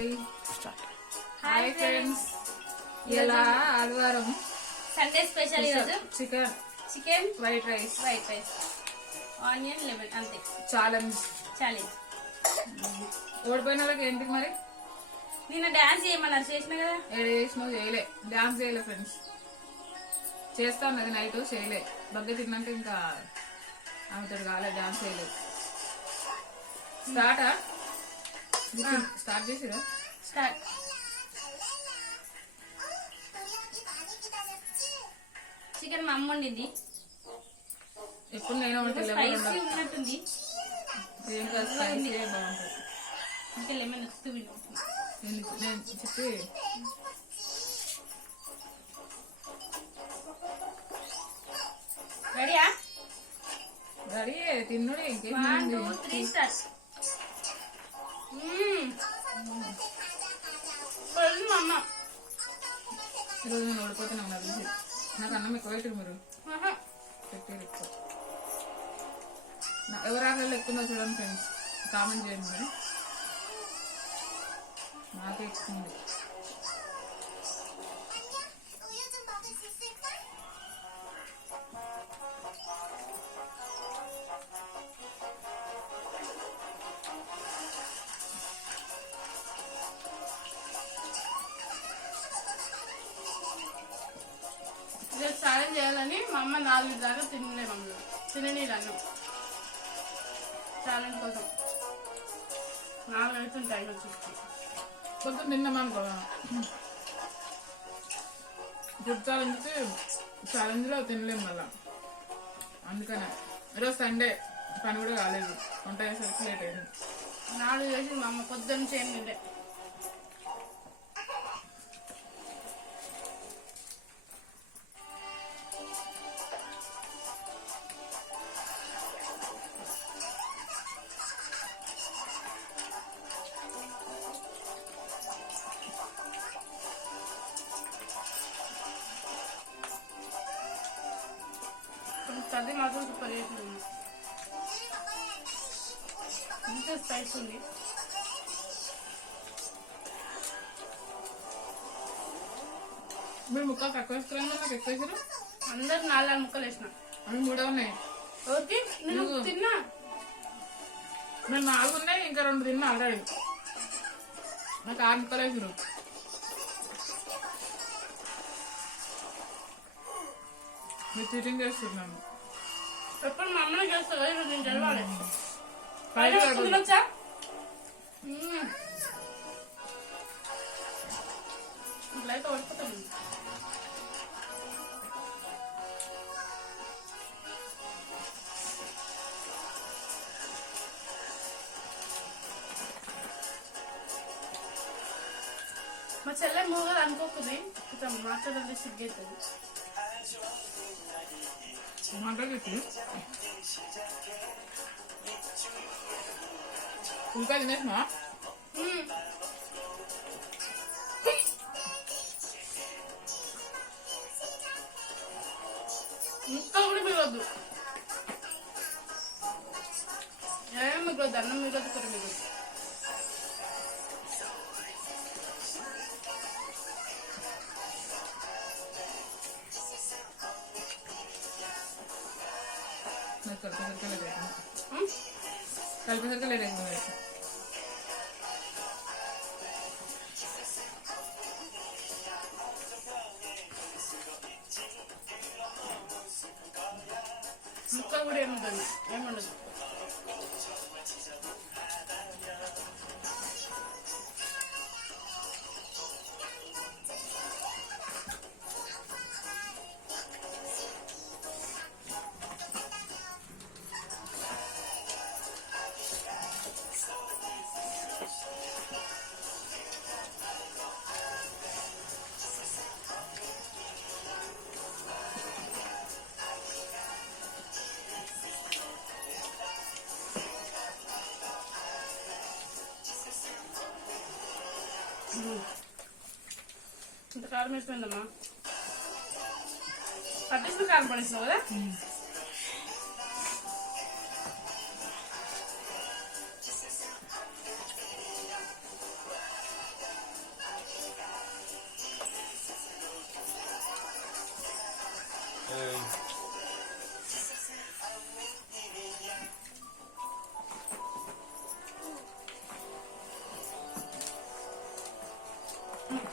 Hi friends ఇలా ఆదివారం? Sunday special ఈరోజు? Chicken chicken white rice white rice onion lemon అంతే. ఛాలెంజ్ ఛాలెంజ్ ఓడిపోయిన వాళ్ళకి ఏంటి మరి? నిన్న డాన్స్ చేయమన్నారు. చేసిన కదా? ఏడు చేసినా చేయలే. డాన్స్ చేయలే ఫ్రెండ్స్ చేస్తా ఉన్నది నైట్ చేయలే. బగ్గ తిన్నాక ఇంకా ఆమెతో కాలే డాన్స్ చేయలేదు. స్టార్టా స్టార్ట్ చేసిరా? స్టార్ట్. చికెన్ మా అమ్మ వండింది. ఎప్పుడు నేను స్పైసీ ఉండరు. ఉన్నట్టుంది. ప్రియాంక స్పైసీ బాగుంటుంది. ఇంకా లెమన్ వస్తూ విను ఎందుకు నేను చెప్పి. రెడీయా? రెడీ తిన్నుడు ఇంకేం త్రీ ఈరోజు నేను ఓడిపోతున్నాం నాకు తెలిసి నాకు అన్నం ఎక్కువ పెట్టరు మీరు. పెట్టారు ఎక్కువ. నా- ఎవరు ఆకలి ఎక్కువ చూడండి ఫ్రెండ్స్ కామెంట్ చేయండి మరి. నాకే ఎక్కువ చేయాలని మా అమ్మ నాలుగు దాకా తినలే మమ్మల్ని. తిననీరు అన్నం ఛాలెంజ్ కోసం. నాలుగు అవుతుంది టైం వచ్చేసి. కొంచెం తిన్నామనుకో ఫుడ్ ఛాలెంజ్ ఛాలెంజ్లో తినలేము మళ్ళా. అందుకనే. ఈరోజు సండే. పని కూడా కాలేదు. వంట అయ్యేసరికి లేట్ అయింది. నాలుగు చేసి మా అమ్మ పొద్దున్న చేయండి కర్రీ మాత్రం సూపర్ చేసింది ఇంత స్పైస్ ఉంది. మీరు ముక్కలు తక్కువ వేసుకురా నాకు ఎక్కువ వేసారు? అందరు నాలుగు ముక్కలు వేసిన. అవి మూడే ఉన్నాయి. ఓకే నేను తిన్నా. నేను నాలుగు ఉన్నాయి ఇంకా రెండు తిన్నా ఆల్రెడీ. నాకు ఆరు ముక్కలు వేసారు మీరు చీటింగ్ చేస్తున్నాను ఎప్పుడు మా అమ్మనే చేస్తా ఈరోజు నేను చదవాలి తినొచ్చా ఇట్లయితే మా చెల్లె మూగలు అనుకోకుది కొంచెం మాట్లాడాలి 엄마 빼줄게. 불가긴 했나? 응. 진짜 우리 배가도. 야, 이거 나는 이거 그러면 ఏం మిగలొద్దు అన్నం మిగలొద్దు కూర మిగలొద్దు నాకు కలిపేసరికి లేట్ అవుతుంది ఉం? కలిపేసరికి లేట్ అవుతుంది ముక్క కూడా ఏముంటుంది ఏముండదు ఇంత కారం వేసిపోయిందమ్మా. పట్టేసిన కారం పడేసినావు కదా?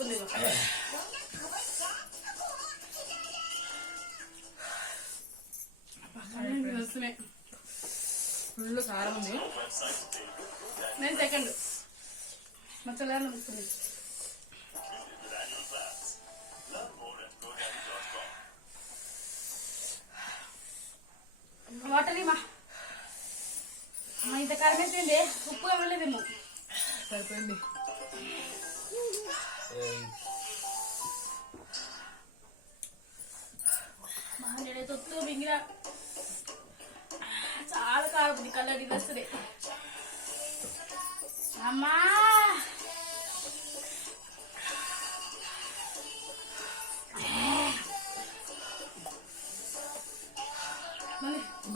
అన్నీ వస్తున్నాయి ఫుల్ కారం ఉంది నేను సెకండ్ మా చెల్లెలు ముక్కుంది వాటర్ మా మా ఇంత కారం అయిపోయింది ఉప్పు ఇవ్వలేదేమో సరిపోయింది నేనైతే ఒత్తు మింగిన. చాలా కారం ఉంది కళ్ళ వస్తుంది అమ్మా!